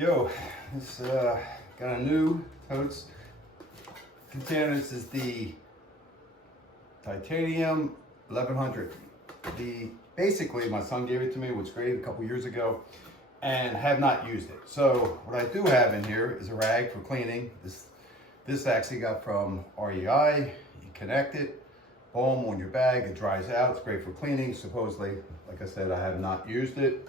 Yo, this got a new totes container. This is the titanium 1100. Basically my son gave it to me, was great a couple years ago, and have not used it. So what I do have in here is a rag for cleaning. This actually got from REI. You connect it, boom, on your bag, it dries out. It's great for cleaning. Supposedly, like I said, I have not used it.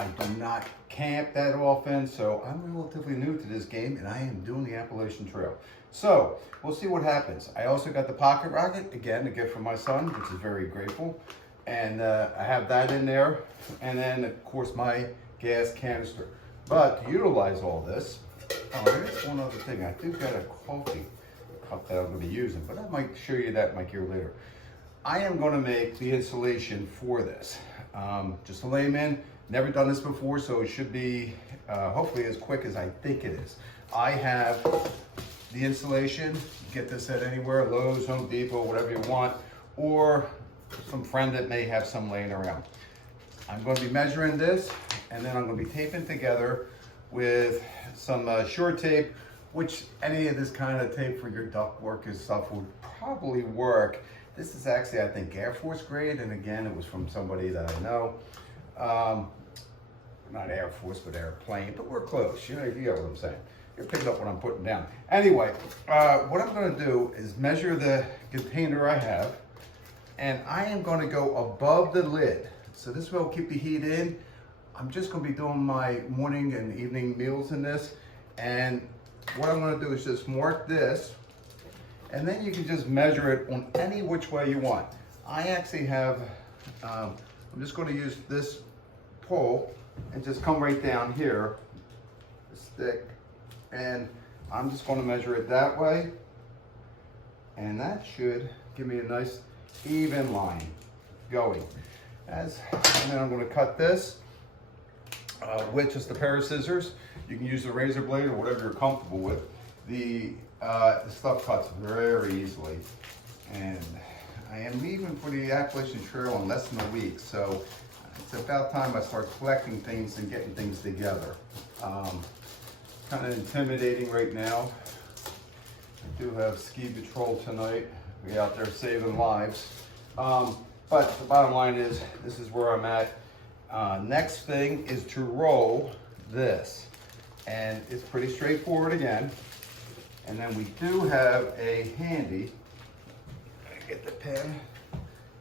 I do not camp that often, so I'm relatively new to this game, and I am doing the Appalachian Trail. So we'll see what happens. I also got the pocket rocket, again, a gift from my son, which is very grateful. And I have that in there. And then, of course, my gas canister. But to utilize all this, oh, there's one other thing. I do got a coffee cup that I'm going to be using, but I might show you that in my gear later. I am going to make the insulation for this. Just a layman. Never done this before, so it should be hopefully as quick as I think it is. I have the insulation. Get this at anywhere, Lowe's, Home Depot, whatever you want, or some friend that may have some laying around. I'm going to be measuring this, and then I'm going to be taping together with some short tape, which any of this kind of tape for your duct work and stuff would probably work. This is actually, I think, Air Force grade, and again, it was from somebody that I know. Not Air Force, but airplane, but we're close. You know, you get what I'm saying. You're picking up what I'm putting down. Anyway, what I'm going to do is measure the container I have, and I am going to go above the lid. So this will keep the heat in. I'm just going to be doing my morning and evening meals in this, and what I'm going to do is just mark this, and then you can just measure it on any which way you want. I actually have, I'm just going to use this pole and just come right down here, the stick, and I'm just going to measure it that way, and that should give me a nice even line going. And then I'm going to cut this with just a pair of scissors. You can use a razor blade or whatever you're comfortable with. The stuff cuts very easily, and I am leaving for the Appalachian Trail in less than a week, so it's about time I start collecting things and getting things together. Kind of intimidating right now. I do have ski patrol tonight. We're out there saving lives. But the bottom line is, this is where I'm at. Next thing is to roll this. And it's pretty straightforward again. And then we do have a handy, get the pen,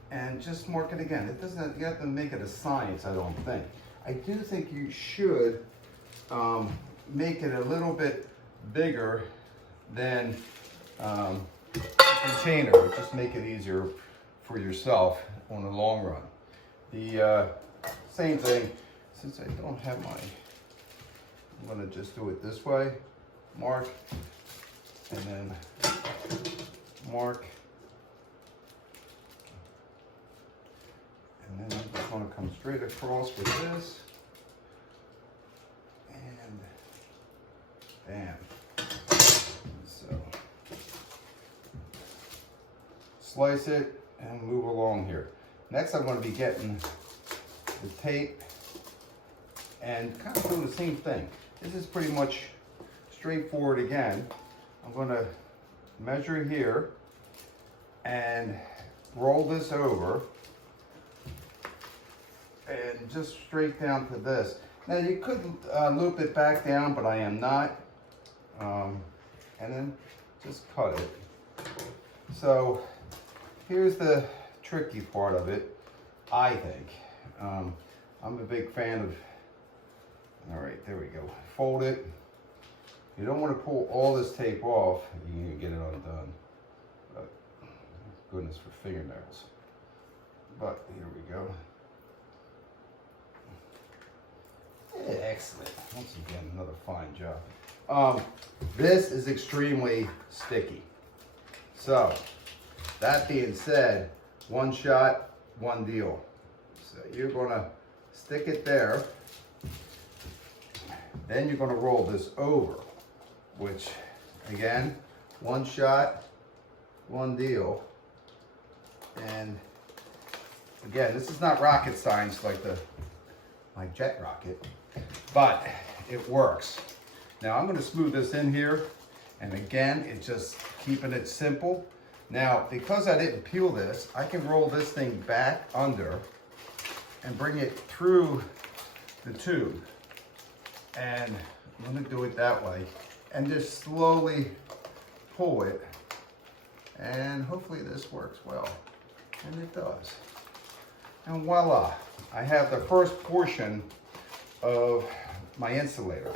and just mark it again. It doesn't, you have to make it a science, I don't think. I do think you should make it a little bit bigger than the container. Just make it easier for yourself on the long run. The same thing, since I don't have my, I'm gonna just do it this way, mark, and then mark, and then I'm just gonna come straight across with this, and bam. So, slice it and move along here. Next I'm gonna be getting the tape and kind of do the same thing. This is pretty much straightforward again. I'm gonna measure here and roll this over and just straight down to this. Now you could loop it back down, but I am not. And then just cut it. So here's the tricky part of it, I think. I'm a big fan of, all right, there we go. Fold it. You don't want to pull all this tape off. You need to get it undone. But goodness for fingernails. But here we go. Yeah, excellent. Once again, another fine job. This is extremely sticky. So, that being said, one shot, one deal. So you're gonna stick it there. Then you're gonna roll this over, which again, one shot, one deal. And again, this is not rocket science like my jet rocket, but it works. Now I'm going to smooth this in here, and again, it's just keeping it simple. Now, because I didn't peel this, I can roll this thing back under and bring it through the tube. And I'm going to do it that way and just slowly pull it, and hopefully this works well, and it does. And voila, I have the first portion of my insulator,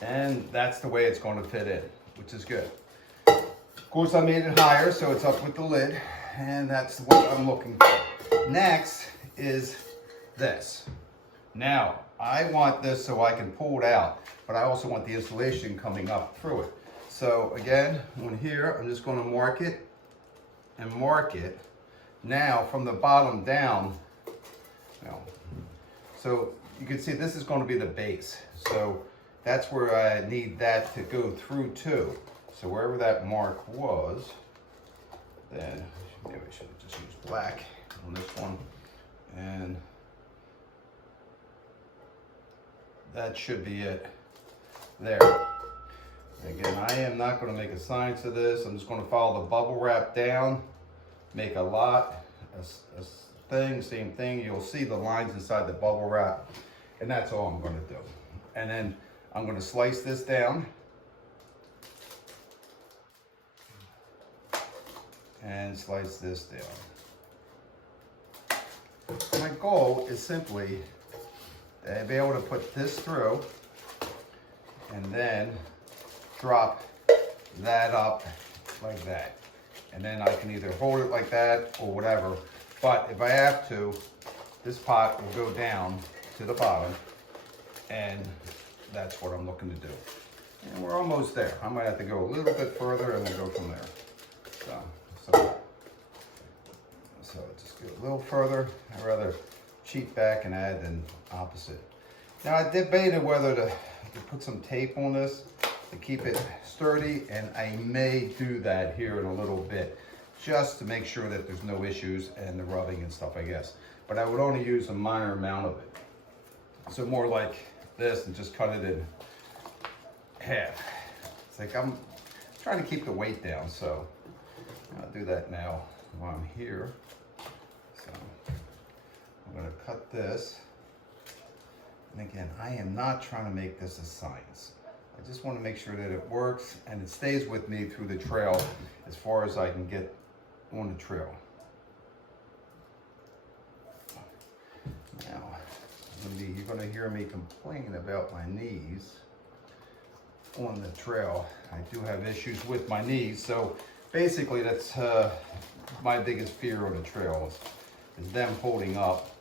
and that's the way it's going to fit in, which is good. Of course, I made it higher so it's up with the lid, and that's what I'm looking for. Next is this. Now, I want this so I can pull it out, but I also want the insulation coming up through it. So again, on here, I'm just going to mark it and mark it. Now, from the bottom down, so you can see this is going to be the base. So that's where I need that to go through too. So wherever that mark was, then maybe I should have just used black on this one. And that should be it there. Again, I am not going to make a science of this. I'm just going to follow the bubble wrap down, make a lot, a thing, same thing. You'll see the lines inside the bubble wrap, and that's all I'm going to do. And then I'm going to slice this down and slice this down. My goal is simply to be able to put this through and then drop that up like that. And then I can either hold it like that or whatever. But if I have to, this pot will go down to the bottom, and that's what I'm looking to do. And we're almost there. I might have to go a little bit further and then go from there. So just go a little further. I'd rather cheat back and add than opposite. Now I debated whether to put some tape on this to keep it sturdy, and I may do that here in a little bit, just to make sure that there's no issues and the rubbing and stuff, I guess. But I would only use a minor amount of it. So more like this, and just cut it in half. It's like I'm trying to keep the weight down, so I'll do that now while I'm here. So I'm gonna cut this. And again, I am not trying to make this a science. I just want to make sure that it works and it stays with me through the trail as far as I can get on the trail. Now, you're going to hear me complain about my knees on the trail. I do have issues with my knees, so basically that's my biggest fear on the trail is them holding up.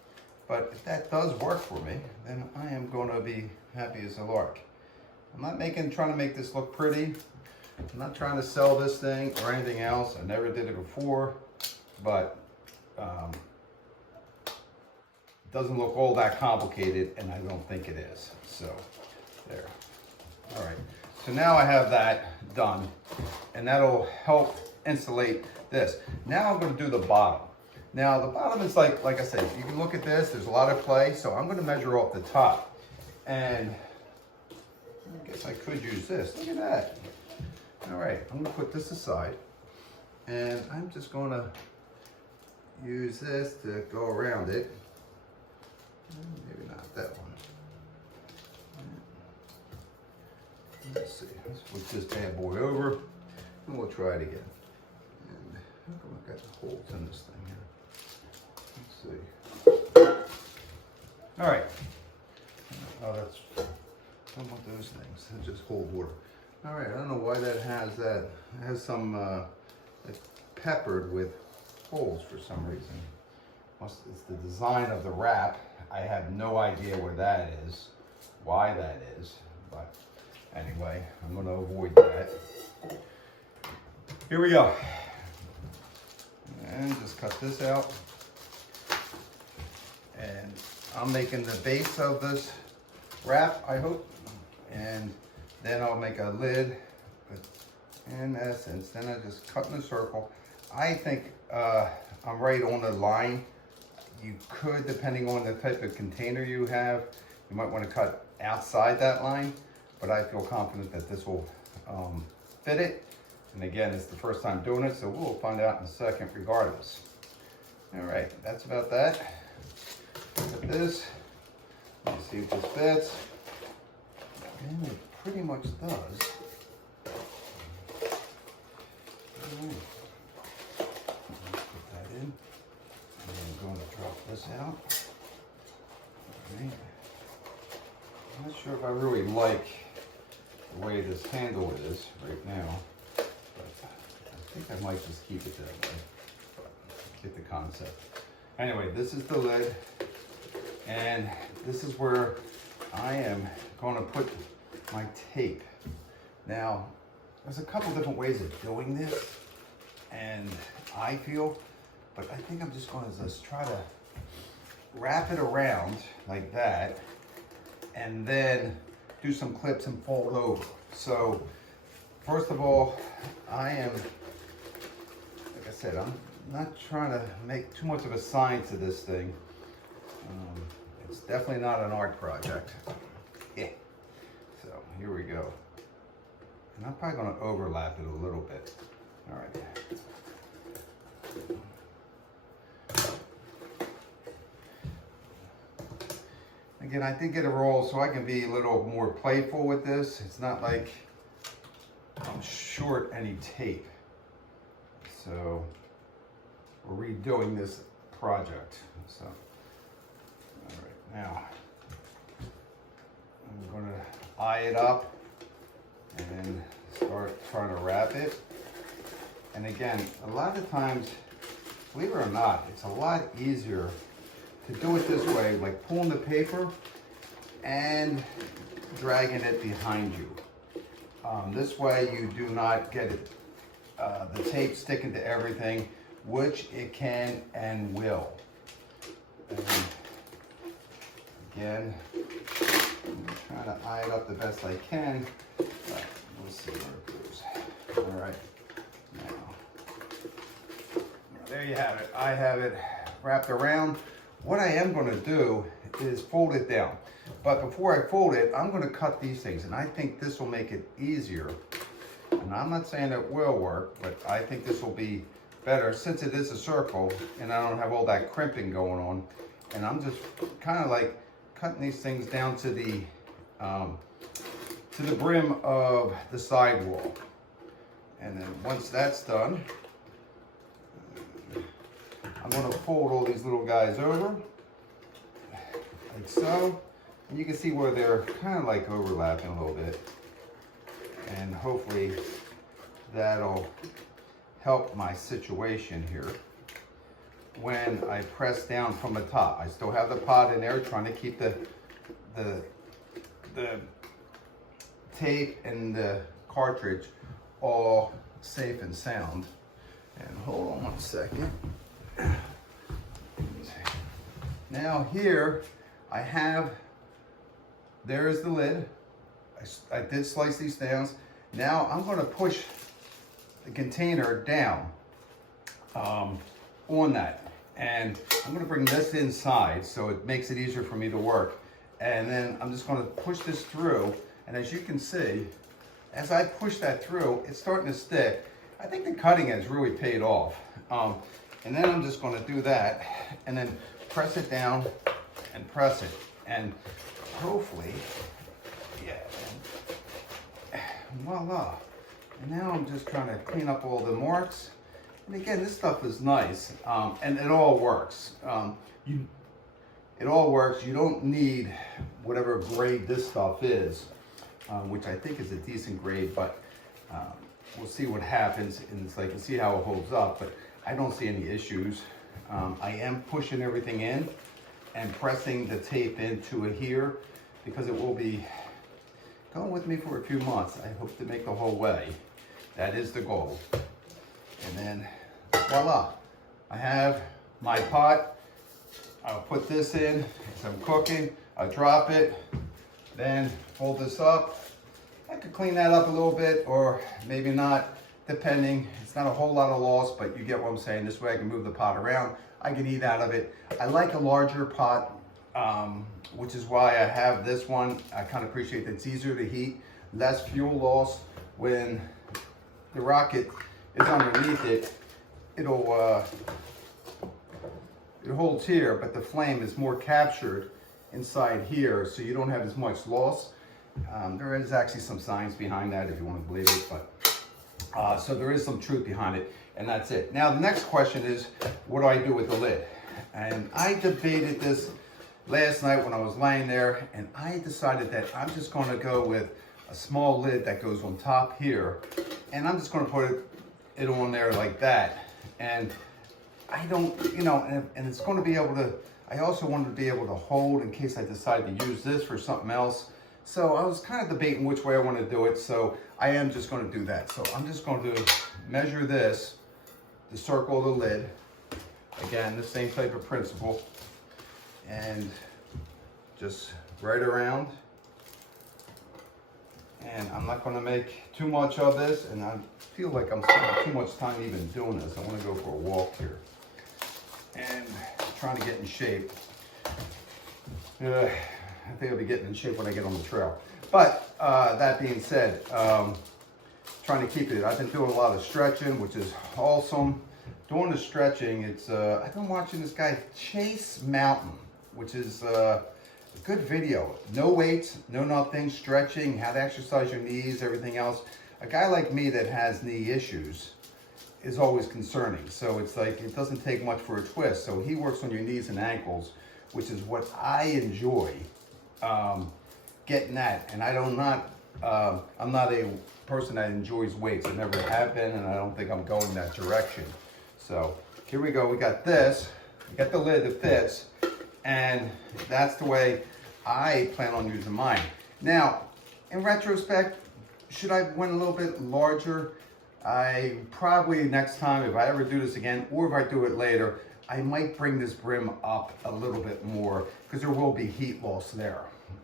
But if that does work for me, then I am going to be happy as a lark. I'm not trying to make this look pretty. I'm not trying to sell this thing or anything else. I never did it before, but it doesn't look all that complicated, and I don't think it is. So there. All right. So now I have that done, and that'll help insulate this. Now I'm going to do the bottom. Now the bottom is like I said, you can look at this, there's a lot of play, so I'm going to measure off the top. And I guess I could use this. Look at that. All right, I'm going to put this aside, and I'm just going to use this to go around it. Maybe not that one. Let's see, let's put this bad boy over, and we'll try it again. And how come I got the holes in this thing here? Let's see. All right. Oh, I don't want those things. They just hold water. All right. I don't know why that has that. It has some. It's peppered with holes for some reason. It's the design of the wrap. I have no idea where that is, why that is, but anyway, I'm going to avoid that. Here we go. And just cut this out. And I'm making the base of this wrap, I hope. And then I'll make a lid, in essence. Then I just cut in a circle. I think I'm right on the line. You could, depending on the type of container you have, You might want to cut outside that line, but I feel confident that this will fit it. And again, it's the first time doing it, so we'll find out in a second regardless. All right, that's about that. Look at this. Let's see if this fits. And it pretty much does. All right. Put that in. And I'm going to drop this out. All right. I'm not sure if I really like the way this handle is right now, but I think I might just keep it that way. Get the concept. Anyway, this is the lid, and this is where I am going to put my tape. Now, there's a couple different ways of doing this, and I feel, but I think I'm just going to just try to wrap it around like that, and then do some clips and fold over. So, first of all, I am, like I said, I'm not trying to make too much of a science of this thing. It's definitely not an art project. Yeah. So here we go. And I'm probably going to overlap it a little bit. All right. Again, I did get a roll so I can be a little more playful with this. It's not like I'm short any tape. So we're redoing this project. So, all right, now I'm going to eye it up and start trying to wrap it. And again, a lot of times, believe it or not, it's a lot easier to do it this way, like pulling the paper and dragging it behind you. This way you do not get it, the tape sticking to everything, which it can and will. And again, I'm trying to eye it up the best I can, but we'll see where it goes. All right, now, there you have it. I have it wrapped around. What I am going to do is fold it down. But before I fold it, I'm going to cut these things, and I think this will make it easier. And I'm not saying it will work, but I think this will be better since it is a circle and I don't have all that crimping going on. And I'm just kind of like cutting these things down to the brim of the sidewall. And then once that's done, I'm going to fold all these little guys over like so. And you can see where they're kind of like overlapping a little bit. And hopefully that'll help my situation here when I press down from the top. I still have the pot in there trying to keep the tape and the cartridge all safe and sound. And hold on 1 second. Now here I have, there's the lid. I did slice these down. Now I'm going to push the container down on that, and I'm going to bring this inside so it makes it easier for me to work. And then I'm just going to push this through, and as you can see, as I push that through, it's starting to stick. I think the cutting has really paid off. And then I'm just going to do that and then press it down and press it, and hopefully, yeah, and voila. And now I'm just trying to clean up all the marks. And again, this stuff is nice, and it all works. It all works. You don't need whatever grade this stuff is, which I think is a decent grade, but we'll see what happens, and so I can see how it holds up, but I don't see any issues. I am pushing everything in and pressing the tape into it here because it will be going with me for a few months. I hope to make the whole way. That is the goal. And then voila, I have my pot. I'll put this in as I'm cooking. I'll drop it, then fold this up. I could clean that up a little bit or maybe not, depending. It's not a whole lot of loss, but you get what I'm saying. This way I can move the pot around. I can eat out of it. I like a larger pot which is why I have this one. I kind of appreciate that it's easier to heat, less fuel loss. When the rocket is underneath it, it holds here, but the flame is more captured inside here, so you don't have as much loss. There is actually some science behind that, if you want to believe it, but so there is some truth behind it, and that's it. Now the next question is, what do I do with the lid? And I debated this last night when I was laying there, and I decided that I'm just going to go with a small lid that goes on top here, and I'm just going to put it on there like that. And I don't, you know, and it's going to be able to, I also wanted to be able to hold in case I decide to use this for something else. So I was kind of debating which way I want to do it, so I am just going to do that. So I'm just going to measure this, the circle of the lid. Again, the same type of principle, and just right around. And I'm not going to make too much of this, and I feel like I'm spending too much time even doing this. I want to go for a walk here and trying to get in shape. I think I'll be getting in shape when I get on the trail. But that being said, trying to keep it. I've been doing a lot of stretching, which is awesome. Doing the stretching, it's I've been watching this guy Chase Mountain, which is a good video. No weights, no nothing, stretching, how to exercise your knees, everything else. A guy like me that has knee issues is always concerning. So it's like, it doesn't take much for a twist. So he works on your knees and ankles, which is what I enjoy getting at. And I'm not a person that enjoys weights. I never have been, and I don't think I'm going that direction. So here we go. We got this. We got the lid that fits, and that's the way I plan on using mine. Now, in retrospect, should I went a little bit larger? I probably next time, if I ever do this again, or if I do it later, I might bring this brim up a little bit more because there will be heat loss there.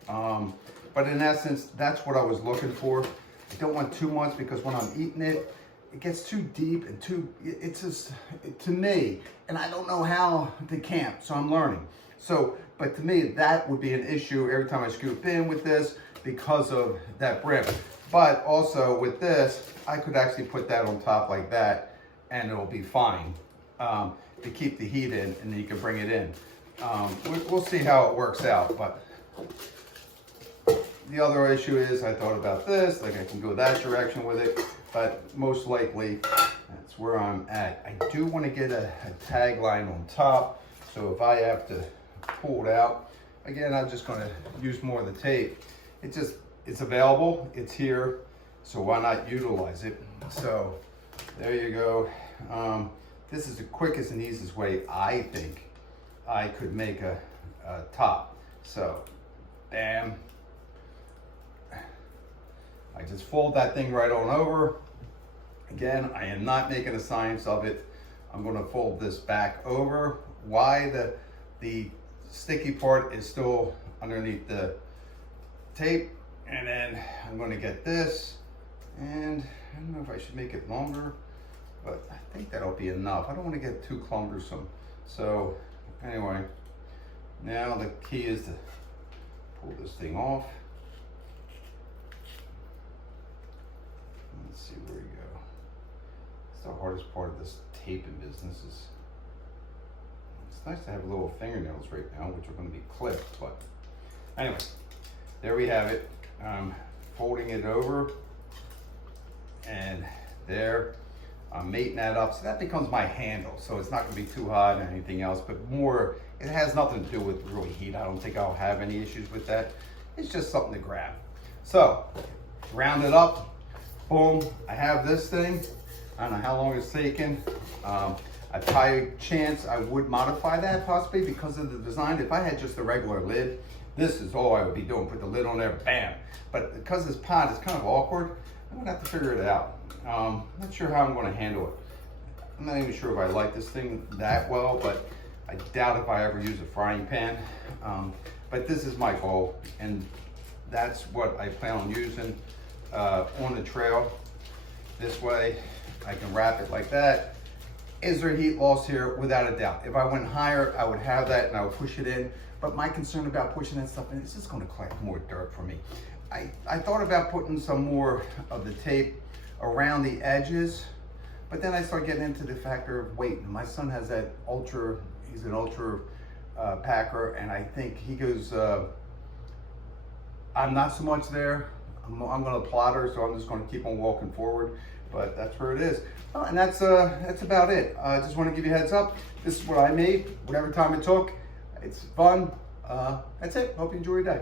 But in essence, that's what I was looking for. I don't want too much because when I'm eating it, it gets too deep and it's just, to me, and I don't know how to camp, so I'm learning. So, but to me, that would be an issue every time I scoop in with this because of that brim. But also with this, I could actually put that on top like that and it'll be fine to keep the heat in, and then you can bring it in. We'll see how it works out, but the other issue is I thought about this, like I can go that direction with it, but most likely that's where I'm at. I do want to get a tagline on top, so if I have to pull it out, again, I'm just going to use more of the tape. It's available, it's here, so why not utilize it? So there you go. This is the quickest and easiest way I think I could make a top. So, bam. I just fold that thing right on over. Again, I am not making a science of it. I'm going to fold this back over. Why the sticky part is still underneath the tape. And then I'm going to get this, and I don't know if I should make it longer, but I think that'll be enough. I don't want to get too cumbersome. So anyway, now the key is to pull this thing off. Let's see where we go. It's the hardest part of this taping business. It's nice to have little fingernails right now, which are going to be clipped, but anyway, there we have it. I'm folding it over, and there, I'm mating that up, so that becomes my handle. So it's not going to be too hot or anything else, but more, it has nothing to do with really heat. I don't think I'll have any issues with that. It's just something to grab. So round it up, boom. I have this thing. I don't know how long it's taken. I probably chance I would modify that possibly because of the design. If I had just a regular lid, this is all I would be doing, put the lid on there, bam. But because this pot is kind of awkward, I'm gonna have to figure it out. Not sure how I'm gonna handle it. I'm not even sure if I like this thing that well, but I doubt if I ever use a frying pan. But this is my goal, and that's what I plan on using on the trail. This way, I can wrap it like that. Is there heat loss here? Without a doubt. If I went higher, I would have that and I would push it in. but my concern about pushing that stuff in, it's just gonna collect more dirt for me. I thought about putting some more of the tape around the edges, but then I started getting into the factor of weight. My son has that ultra, he's an ultra packer, and I think he goes, I'm not so much there. I'm gonna plotter, so I'm just gonna keep on walking forward, but that's where it is. Well, and that's about it. I just wanna give you a heads up. This is what I made, whatever time it took. It's fun. That's it. Hope you enjoy your day.